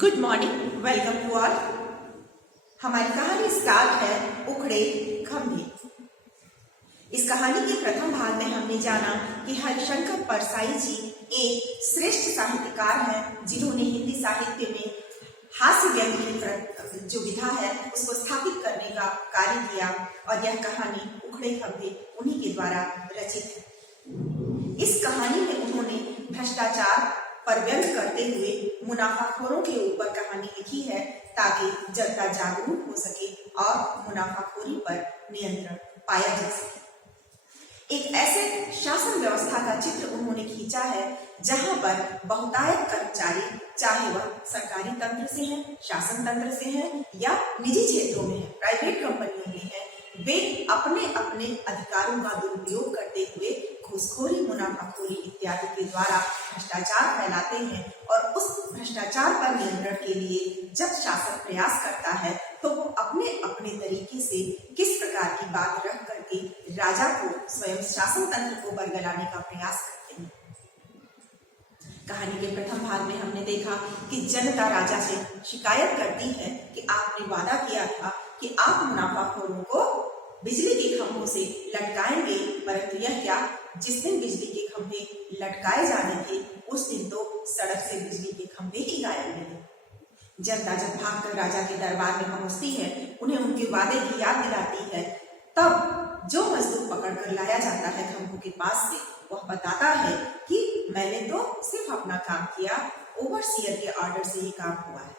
Good morning, welcome to all. हमारी कहानी start है उखड़े खंभे। इस कहानी के प्रथम भाग में हमने जाना कि हरिशंकर परसाई जी एक श्रेष्ठ साहित्यकार हैं जिन्होंने हिंदी साहित्य में हास्य व्यंग्य की जो विधा है उसको स्थापित करने का कार्य किया और यह कहानी उखड़े खंभे उन्हीं के द्वारा रचित है। इस कहानी में उन्होंने भ्रष्टाचार पर व्यंग्य करते हुए मुनाफाखोरों के ऊपर कहानी लिखी है ताकि जनता जागरूक हो सके और मुनाफाखोरी पर नियंत्रण पाया जा सके। एक ऐसे शासन व्यवस्था का चित्र उन्होंने खींचा है जहां पर बहुतायत कर्मचारी, चाहे वह सरकारी तंत्र से हैं, शासन तंत्र से हैं या निजी क्षेत्रों में हैं, प्राइवेट कंपनियों में हैं, वे अपने अपने अधिकारों का दुरुपयोग करते हुए घूसखोरी, मुनाफाखोरी इत्यादि के द्वारा भ्रष्टाचार फैलाते हैं और उस भ्रष्टाचार पर नियंत्रण के लिए जब शासन प्रयास करता है तो वो अपने अपने तरीके से किस प्रकार की बात रख करके राजा को, स्वयं शासन तंत्र को बरगलाने का प्रयास करते हैं। कहानी के प्रथम भाग में हमने देखा कि जनता राजा से शिकायत करती है कि आपने वादा किया था कि आप मुनाफाखोरों को बिजली के खंभों से लटकाएंगे, परंतु यह क्या, जिस दिन बिजली के खंभे लटकाए जाने थे उस दिन तो सड़क से बिजली के खंभे ही गायब मिले। जनता जब भागकर राजा के दरबार में पहुंचती है, उन्हें उनके वादे की याद दिलाती है, तब जो मजदूर पकड़कर लाया जाता है खंभों के पास से, वह बताता है कि मैंने तो सिर्फ अपना काम किया, ओवरसियर के ऑर्डर से ये काम हुआ है।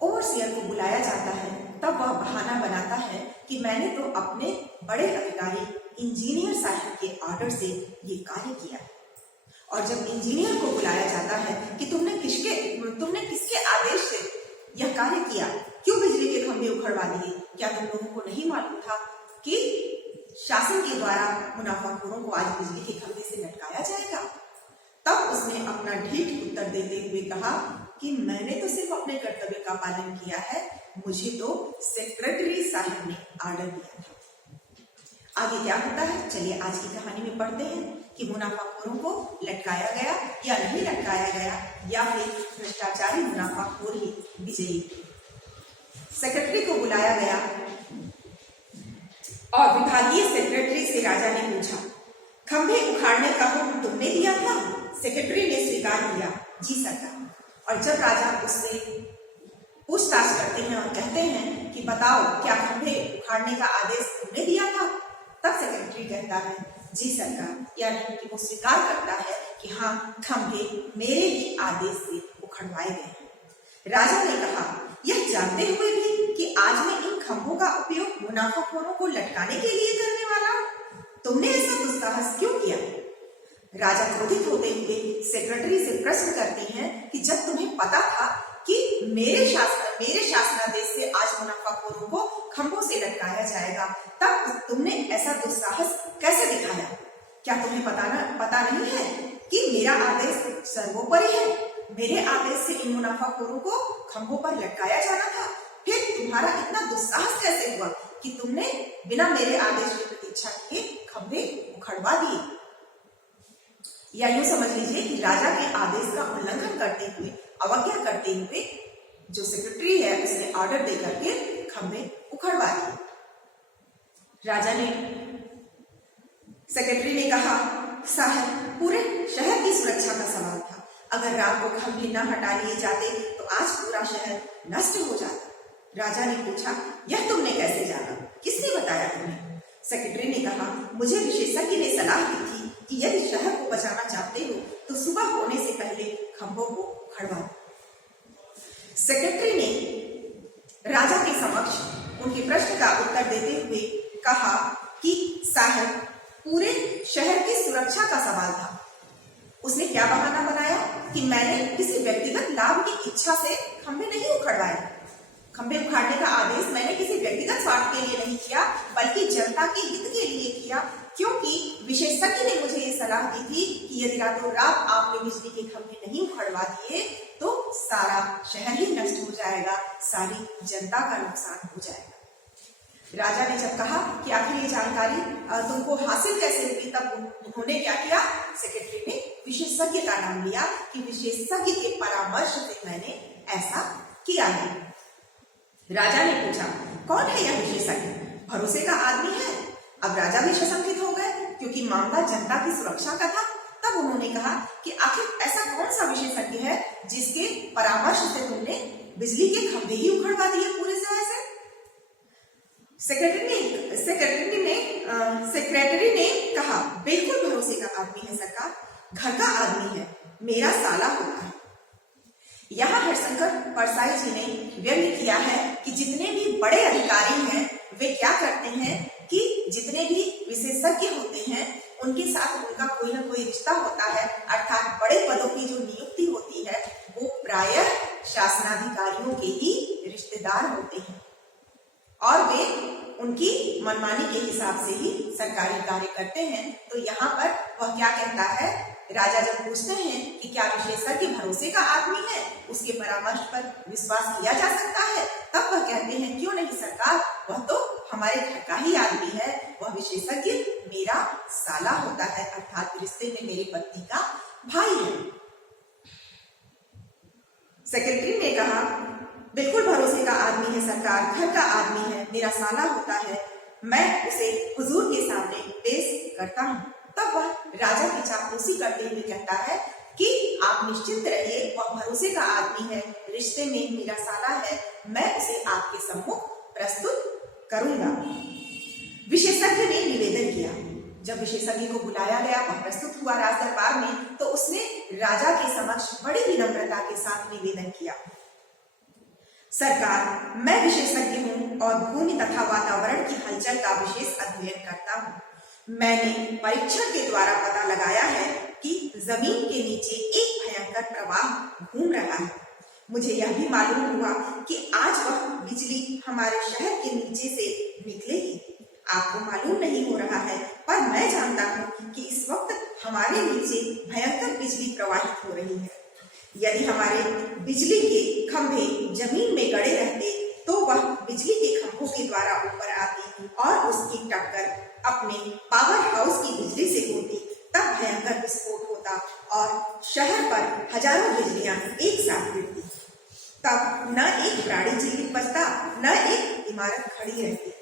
ओवरसियर को बुलाया जाता है, तब वह बहाना बनाता है कि मैंने तो अपने बड़े अधिकारी इंजीनियर साहब के ऑर्डर से ये कार्य किया है। और जब इंजीनियर को बुलाया जाता है कि तुमने किसके आदेश से यह कार्य किया, क्यों बिजली के खंभे उखड़वा दिए, क्या तुम लोगों को नहीं मालूम था कि शासन के द्वारा मुनाफाखोरों को आज बिजली के खंभे से लटकाया जाएगा? तब उसने अपना ढीठ उत्तर देते हुए कहा कि मैंने तो सिर्फ अपने कर्तव्य का पालन किया है, मुझे तो सेक्रेटरी साहब ने ऑर्डर दिया था। आगे क्या होता है, चलिए आज की कहानी में पढ़ते हैं कि मुनाफाखोरों को लटकाया गया या नहीं लटकाया गया, या फिर भ्रष्टाचारी मुनाफाखोर ही विजयी। सेक्रेटरी को बुलाया गया और विभागीय सेक्रेटरी से राजा ने पूछा, खंभे उखाड़ने का हुक्म तुमने दिया था? सेक्रेटरी ने स्वीकार किया, जी सरकार। और जब राजा उससे पूछताछ करते हैं और कहते हैं कि बताओ, क्या खंभे उखाड़ने का आदेश तुमने दिया था? तब सेक्रेटरी कहता है, जी सरकार, यानी कि वो स्वीकार करता है कि हाँ, खंभे मेरे ही आदेश से उखड़वाए गए हैं। राजा ने कहा, यह जानते हुए भी कि आज मैं इन खंभों का उपयोग मुनाफाखोरों को लटकाने के लिए करने वाला हूँ, तुमने ऐसा दुस्साहस क्यों किया? राजा क्रोधित होते हुए सेक्रेटरी से प्रश्न करते हैं कि जब तुम्हें पता था कि मेरे शासनादेश से आज मुनाफाखोरों को खंभों से लटकाया जाएगा, तब तुमने ऐसा दुस्साहस कैसे दिखाया? क्या तुम्हें पता नहीं है कि मेरा आदेश सर्वोपरि है? मेरे आदेश से इन मुनाफाखोरों को खंभों पर लटकाया जाना था, फिर तुम्हारा इतना दुस्साहस कैसे हुआ कि तुमने बिना मेरे आदेश की प्रतीक्षा किए खंभे उखड़वा दिए? या यूं समझ लीजिए कि राजा के आदेश का उल्लंघन करते हुए, अवज्ञा करते हुए जो सेक्रेटरी है उसने ऑर्डर देकर के खंभे उखड़वा दिए। राजा ने, सेक्रेटरी ने कहा, साहब, पूरे शहर की सुरक्षा का सवाल था, अगर रात को खंभे न हटा लिए जाते तो आज पूरा शहर नष्ट हो जाता। राजा ने पूछा, यह तुमने कैसे जाना, किसने बताया तुम्हें? सेक्रेटरी ने कहा, मुझे विशेषज्ञ ने सलाह दी थी कि यदि शहर को बचाना चाहते हो तो सुबह होने से पहले खंभों को उखड़वा दो। सेक्रेटरी ने राजा के समक्ष उनके प्रश्न का उत्तर देते हुए कहा कि साहब, पूरे शहर की सुरक्षा का सवाल था। उसने क्या बहाना बनाया कि मैंने किसी व्यक्तिगत लाभ की इच्छा से खंभे नहीं उखड़वाए। खंभे उखाड़ने का आदेश मैंने किसी व्यक्तिगत स्वार्थ के लिए नहीं किया, बल्कि जनता के हित के लिए किया, क्योंकि विशेषज्ञ ने मुझे ये सलाह दी थी कि यदि रातों रात आपने बिजली के खंभे नहीं उखड़वा दिए तो सारा शहर ही नष्ट हो जाएगा, सारी जनता का नुकसान हो जाएगा। राजा ने जब कहा कि आखिर ये जानकारी तुमको हासिल कैसे हुई, तब उन्होंने क्या किया, सेक्रेटरी ने विशेषज्ञ का नाम लिया कि विशेषज्ञ के परामर्श से मैंने ऐसा किया है। राजा ने पूछा, कौन है यह विशेषज्ञ, भरोसे का आदमी है? अब राजा भी शंकित हो गए क्योंकि मामला जनता की सुरक्षा का था। तब उन्होंने कहा कि आखिर ऐसा कौन सा विशेषज्ञ है जिसके परामर्श से तुमने बिजली के खंभे ही उखड़वा दिए पूरे शहर से? सेक्रेटरी ने कहा, बिल्कुल भरोसे का आदमी है सरकार, घर का आदमी है, मेरा साला होता है। यहाँ हरिशंकर परसाई जी ने व्यंग किया है कि जितने भी बड़े अधिकारी हैं वे क्या करते हैं कि जितने भी विशेषज्ञ होते हैं उनके साथ उनका कोई ना कोई रिश्ता होता है, अर्थात बड़े पदों की जो नियुक्ति होती है वो प्रायः शासनाधिकारियों के ही रिश्तेदार होते हैं और वे उनकी मनमानी के हिसाब से ही सरकारी कार्य करते हैं। तो यहाँ पर वह क्या कहता है, राजा जब पूछते हैं कि क्या विशेषज्ञ भरोसे का आदमी है, उसके परामर्श पर विश्वास किया जा सकता है, तब वह कहते हैं, क्यों नहीं सरकार, वह तो हमारे घर का ही आदमी है, वह विशेषज्ञ मेरा साला होता है, अर्थात रिश्ते में मेरी पत्नी का भाई है। सेक्रेटरी ने कहा, बिल्कुल भरोसे का आदमी है सरकार, घर का आदमी है, मेरा साला होता है, मैं उसे हुजूर के सामने पेश करता हूँ। तब वह राजा की चापलूसी करते हुए कहता है कि आप निश्चिंत रहिए, वह भरोसे का आदमी है, रिश्ते में मेरा साला है, मैं उसे आपके सम्मुख प्रस्तुत करूंगा। विशेषज्ञ ने निवेदन किया। जब विशेषज्ञ को बुलाया गया, वह प्रस्तुत हुआ राज दरबार में, तो उसने राजा के समक्ष बड़ी विनम्रता के साथ निवेदन किया, सरकार, मैं विशेषज्ञ हूँ और भूमि तथा वातावरण की हलचल का विशेष अध्ययन करता हूँ। मैंने परीक्षण के द्वारा पता लगाया है कि जमीन के नीचे एक भयंकर प्रवाह घूम रहा है। मुझे यह भी मालूम हुआ कि आज वह बिजली हमारे शहर के नीचे से निकलेगी। आपको मालूम नहीं हो रहा है, पर मैं जानता हूँ कि इस वक्त हमारे नीचे भयंकर बिजली प्रवाहित हो रही है। यदि हमारे बिजली के खंभे जमीन में गड़े रहते तो वह बिजली के खंभों के द्वारा ऊपर आती और उसकी टक्कर अपने पावर हाउस की बिजली से होती, तब भयंकर विस्फोट होता और शहर पर हजारों बिजलियां एक साथ गिरती। तब न एक प्राणी जीवित बचता, न एक इमारत खड़ी रहती।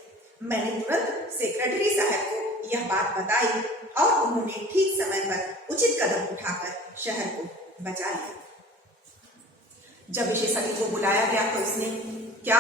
मैंने तुरंत सेक्रेटरी साहब को यह बात बताई और उन्होंने ठीक समय पर उचित कदम उठाकर शहर को बचा लिया। जब विशेषज्ञ को बुलाया गया तो उसने क्या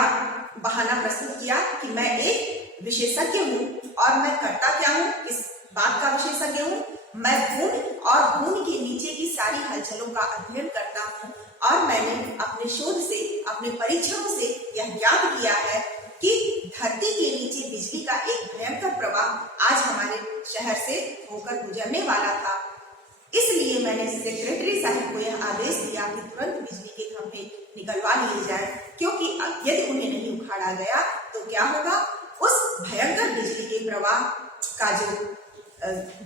बहाना प्रस्तुत किया कि मैं एक विशेषज्ञ हूँ और मैं करता क्या हूँ, इस बात का विशेषज्ञ हूँ। मैं भूमि और भूमि के नीचे की सारी हलचलों का अध्ययन करता हूँ और मैंने अपने शोध से, अपने परीक्षणों से यह ज्ञात किया है कि धरती के नीचे बिजली का एक भयंकर प्रवाह आज हमारे शहर से होकर गुजरने वाला था। इसलिए मैंने सेक्रेटरी साहब को यह आदेश दिया कि तुरंत बिजली के खंभे निकलवा लिए जाए, क्योंकि यदि उन्हें नहीं उखाड़ा गया तो क्या होगा, उस भयंकर बिजली के प्रवाह का जो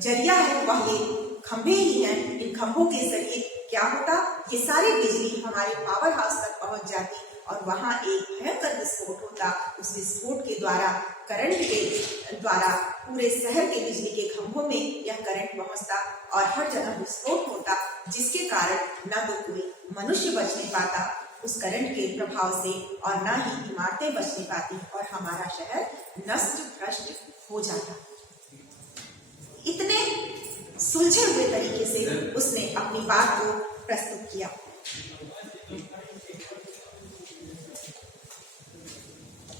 जरिया है वह ये खंभे ही हैं। इन खंभों के जरिए क्या होता, ये सारी बिजली हमारे पावर हाउस तक पहुंच जाती और वहां एक भयंकर विस्फोट होता। उस विस्फोट के द्वारा, करंट के द्वारा पूरे शहर के बिजली के खंभों में यह करंट पहुंचता और हर जगह विस्फोट होता, जिसके कारण न तो कोई मनुष्य बच नहीं पाता उस करंट के प्रभाव से और न ही इमारतें बच नहीं पाती और हमारा शहर नष्ट भ्रष्ट हो जाता। इतने सुलझे हुए तरीके से उसने अपनी बात को प्रस्तुत किया।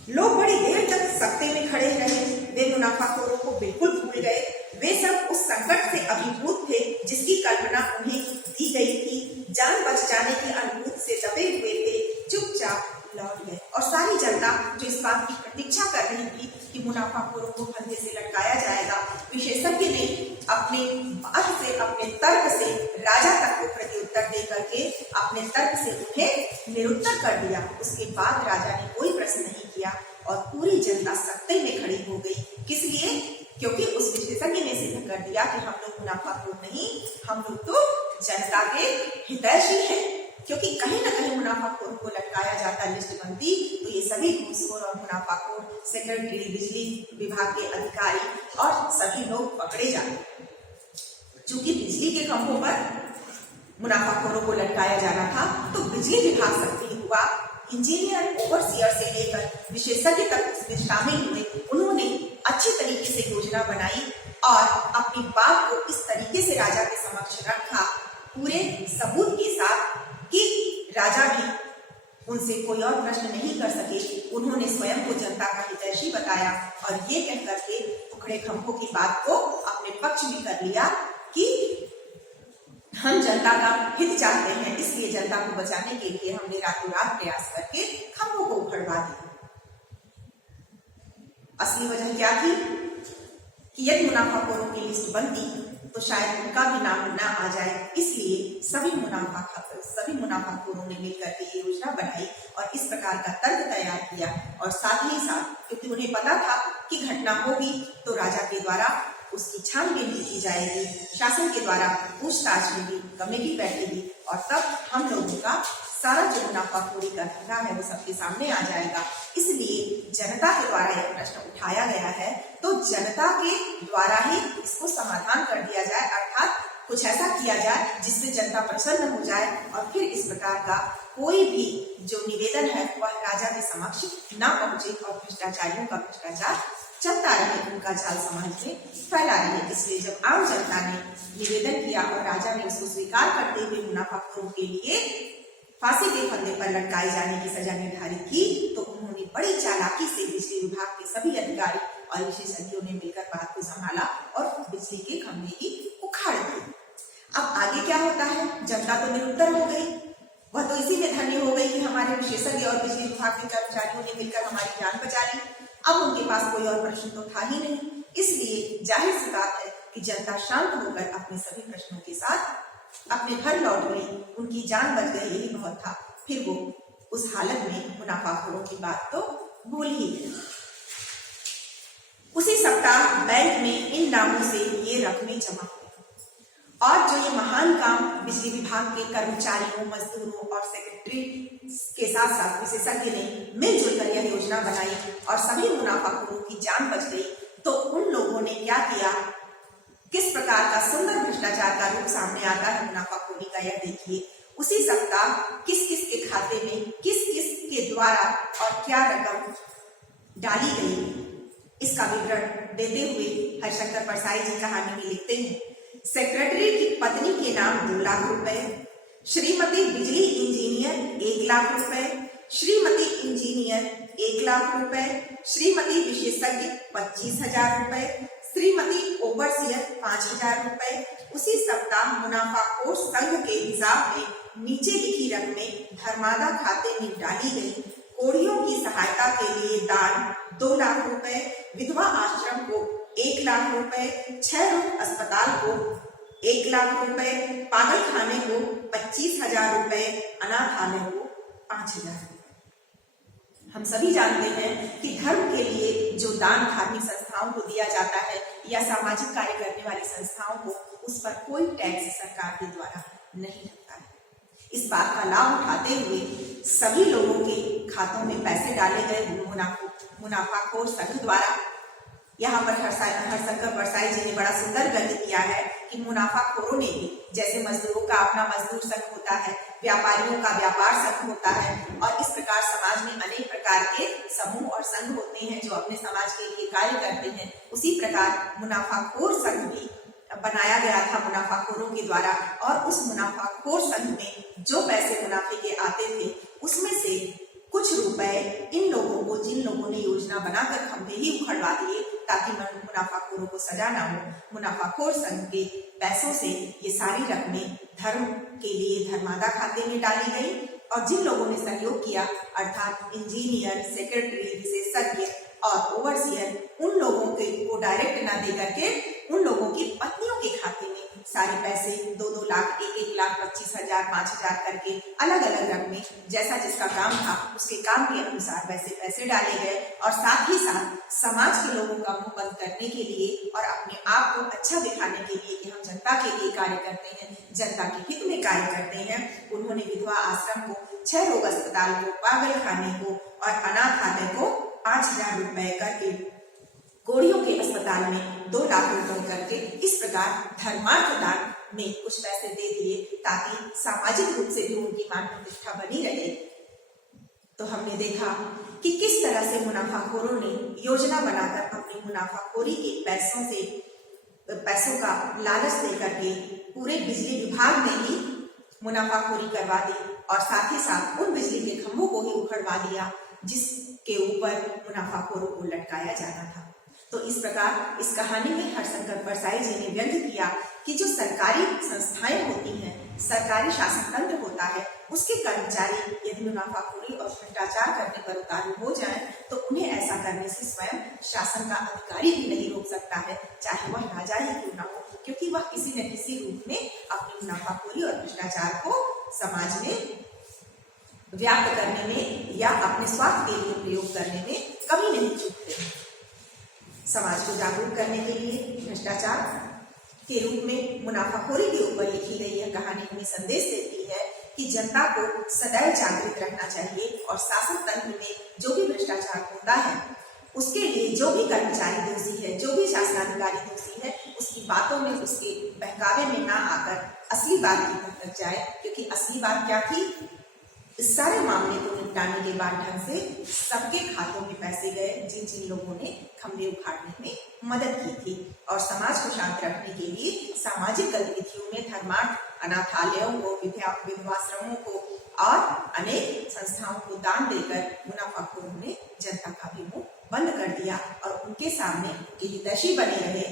लोग बड़ी देर तक सत्ते में खड़े रहे, वे मुनाफाखोरों को बिल्कुल भूल गए। वे सब उस संकट से अभिभूत थे जिसकी कल्पना उन्हें दी गई थी। जान बच जाने की अनुभूति से दबे हुए थे, चुपचाप लौट गए और सारी जनता जो इस बात की प्रतीक्षा कर रही थी कि मुनाफाखोरों को फंदे से लटकाया जाएगा, विशेषज्ञ ने अपने बात से, अपने तर्क से राजा तक को प्रत्युत्तर दे करके अपने तर्क से उन्हें निरुत्तर कर दिया। उसके बाद राजा ने कोई प्रश्न नहीं किया और पूरी जनता सत्ते में खड़ी हो गई। किस लिए? क्योंकि उस विशेषज्ञ ने सिद्ध कर दिया कि हम लोग मुनाफाखोर नहीं, हम लोग तो जनता के हितैषी हैं। क्योंकि कहीं ना कहीं मुनाफाखोरों को लटकाया जाता लिस्ट बनती तो ये सभी घूसखोर और मुनाफाखोर सेक्रेटरी, बिजली विभाग के अधिकारी और सभी लोग पकड़े जाते। चूंकि बिजली के खंभों पर मुनाफाखोरों को लटकाया जाना था तो बिजली विभाग सक्रिय हुआ। इंजीनियर, ओवरसियर से लेकर विशेषज्ञ तक इसमें शामिल हुए। उन्होंने अच्छी तरीके से योजना बनाई और अपनी बात को इस तरीके से राजा के समक्ष रखा, पूरे सबूत के साथ, कि राजा भी उनसे कोई और प्रश्न नहीं कर सके। उन्होंने स्वयं को जनता का हितैषी बताया और ये कहकर के उखड़े खंभों की बात को अपने पक्ष में कर लिया कि हम जनता का हित चाहते हैं, इसलिए जनता को बचाने के लिए हमने रातों रात प्रयास करके खंभों को उखड़वा दिया। असली वजह क्या थी कि यदि मुनाफाखोरों की लिस्ट बनती तो शायद उनका भी नाम ना आ जाए, इसलिए सभी मुनाफाखोरों ने मिलकर के ये योजना बनाई और इस प्रकार का तंत्र तैयार किया। और साथ ही साथ क्योंकि उन्हें पता था कि घटना होगी तो राजा के द्वारा उसकी छानबीन भी की जाएगी, शासन के द्वारा पूछताछ में भी कमेटी बैठेगी और तब हम लोगों का सारा जो मुनाफाखोरी का धंधा है वो सबके सामने आ जाएगा। इसलिए जनता के द्वारा यह प्रश्न उठाया गया है तो जनता के द्वारा ही इसको समाधान कर दिया जाए, अर्थात कुछ ऐसा किया जाए जिससे जनता प्रसन्न हो जाए और फिर इस प्रकार का कोई भी जो निवेदन है वह राजा के समक्ष ना पहुंचे और भ्रष्टाचारियों का भ्रष्टाचार चलता रहे, उनका जाल समाज में फैला रहे। इसलिए जब आम जनता ने निवेदन किया और राजा ने उसको स्वीकार करते हुए मुनाफाखोरों के लिए फांसी के फंदे पर लटकाए जाने की सजा निर्धारित की तो उन्होंने बड़ी चालाकी से बिजली विभाग के सभी अधिकारी और विशेषज्ञों ने मिलकर बात को संभाला और बिजली के खंभे ही उखाड़ दिए। अब आगे क्या होता है? जनता तो निरुत्तर हो गई, वह तो इसी में धन्य हो गई कि हमारे विशेषज्ञ और बिजली विभाग के कर्मचारियों ने मिलकर हमारी जान बचा ली। अब उनके पास कोई और प्रश्न तो था ही नहीं, इसलिए जाहिर सी बात है कि जनता शांत होकर अपने सभी प्रश्नों के साथ अपने घर लौट गई, उनकी जान बच गई, यही बहुत था। फिर वो उस हालत में मुनाफाखोरों की बात तो भूल ही गई। उसी सप्ताह बैंक में इन नामों से ये रकमें जमा हुई और जो ये महान काम बिजली विभाग के कर्मचारियों, मजदूरों और सेक्रेटरी के साथ साथ विशेषज्ञ ने मिलजुल कर यह योजना बनाई और सभी मुनाफाखोरों की जान बच गई, तो उन लोगों ने क्या किया, किस प्रकार का सुंदर भ्रष्टाचार का रूप सामने आता है मुनाफाखोरी का, यह देखिए। उसी सप्ताह किस किस के खाते में किस किस के द्वारा और क्या रकम डाली गई, इसका विवरण देते हुए हरिशंकर परसाई जी कहानी में लिखते हैं। सेक्रेटरी की पत्नी के नाम 2 लाख रुपए, श्रीमती बिजली इंजीनियर 1 लाख रुपए, श्रीमती इंजीनियर 1 लाख रुपए, श्रीमती विशेषज्ञ 25,000 रुपए, श्रीमती ओवरसियर 5,000 रुपए। उसी सप्ताह मुनाफाखोर संघ के हिसाब में नीचे लिखी रकमें धर्मादा खाते में डाली गई। कोढ़ियों की सहायता के लिए दान 2 लाख रुपए, विधवा आश्रम को 1 लाख रुपए, 6 रोग अस्पताल को 1 लाख रुपए, पागल खाने को 25,000 रुपए, अनाथालय को 5,000 रुपए। हम सभी जानते हैं कि धर्म के लिए जो दान धार्मिक संस्थाओं को दिया जाता है या सामाजिक कार्य करने वाली संस्थाओं को, उस पर कोई टैक्स सरकार के द्वारा नहीं लगता है। इस बात का लाभ उठाते हुए सभी लोगों के खातों में पैसे डाले गए मुनाफाखोर संघ द्वारा। यहाँ पर हरिशंकर परसाई जी ने बड़ा सुंदर व्यक्त किया है कि मुनाफाखोरों ने भी, जैसे मजदूरों का अपना मजदूर संघ होता है, व्यापारियों का व्यापार संघ होता है और इस प्रकार समाज में अनेक प्रकार के समूह और संघ होते हैं जो अपने समाज के लिए कार्य करते हैं, उसी प्रकार मुनाफाखोर संघ भी बनाया गया था मुनाफाखोरों के द्वारा। और उस मुनाफाखोर संघ में जो पैसे मुनाफे के आते थे उसमें से कुछ रुपए इन लोगों को, जिन लोगों ने योजना बनाकर खंभे ही उखड़वा दिए ताकि मुनाफाखोरों को सजा ना हो, मुनाफाखोर संघ के पैसों से ये सारी रकमें धर्म के लिए धर्मादा खाते में डाली गई और जिन लोगों ने सहयोग किया अर्थात इंजीनियर, सेक्रेटरी, विशेषज्ञ और ओवरसियर, उन लोगों को डायरेक्ट ना दे करके उन लोगों की पत्नियों के खाते में सारे पैसे 2-2 लाख, 1-1 लाख, 25,000, 5,000 करके अलग अलग रंग में जैसा जिसका काम था उसके काम के अनुसार वैसे पैसे डाले गए। और साथ ही साथ समाज के लोगों का मुंह बंद करने के लिए और अपने आप को अच्छा दिखाने के लिए कि हम जनता के लिए कार्य करते हैं, जनता के हित में कार्य करते हैं, उन्होंने विधवा आश्रम को, 6 रोग अस्पताल को, पागल खाने को और अनाथालय को 5,000 रुपए करके, कोड़ियों के अस्पताल में 2 लाख रुपए करके इस प्रकार धर्मार्थ दान में कुछ पैसे दे दिए ताकि सामाजिक रूप से भी उनकी मान प्रतिष्ठा बनी रहे। तो हमने देखा कि किस तरह से मुनाफाखोरों ने योजना बनाकर अपनी मुनाफाखोरी के पैसों का लालच देकर के पूरे बिजली विभाग में ही मुनाफाखोरी करवा दी और साथ ही साथ उन बिजली के खंभों को ही उखड़वा दिया जिसके ऊपर मुनाफाखोरों को लटकाया जाना था। तो इस प्रकार इस कहानी में हरिशंकर परसाई जी ने व्यंग किया कि जो सरकारी संस्थाएं होती हैं, सरकारी शासन तंत्र होता है, उसके कर्मचारी यदि मुनाफाखोरी और भ्रष्टाचार करने पर उतारू हो जाएं, तो उन्हें ऐसा करने से स्वयं शासन का अधिकारी भी नहीं रोक सकता है, चाहे वह राजा ही क्यों ना हो, क्योंकि वह किसी न किसी रूप में अपनी मुनाफाखोरी और भ्रष्टाचार को समाज में व्याप्त करने में या अपने स्वार्थ के लिए प्रयोग करने में कभी नहीं चूकते। समाज को जागरूक करने के लिए भ्रष्टाचार के रूप में मुनाफाखोरी के ऊपर लिखी गई यह कहानी हमें संदेश देती है कि जनता को सदैव जागृत रहना चाहिए और शासन तंत्र में जो भी भ्रष्टाचार होता है उसके लिए जो भी कर्मचारी दोषी है, जो भी शासनाधिकारी दोषी है, उसकी बातों में, उसके बहकावे में ना आकर असली बात की तक जाए, क्योंकि असली बात क्या थी, इस सारे मामले को निपटाने के बाद ढंग से सबके खातों में पैसे गए जिन जिन लोगों ने खंभे उखाड़ने में मदद की थी। और समाज को शांत रखने के लिए सामाजिक गतिविधियों में धर्मार्थ, अनाथालयों को, विधवाश्रमों को और अनेक संस्थाओं को दान देकर मुनाफाखोरों ने जनता का भी मुंह बंद कर दिया और उनके सामने उनके हितैषी बने रहे।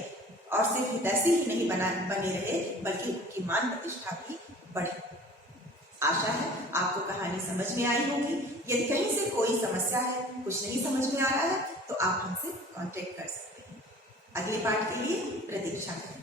और सिर्फ हितैषी ही नहीं बने रहे बल्कि उनकी मान प्रतिष्ठा भी बढ़ी। आशा है आपको कहानी समझ में आई होगी। यदि कहीं से कोई समस्या है, कुछ नहीं समझ में आ रहा है, तो आप हमसे कांटेक्ट कर सकते हैं। अगले पार्ट के लिए प्रतीक्षा करें।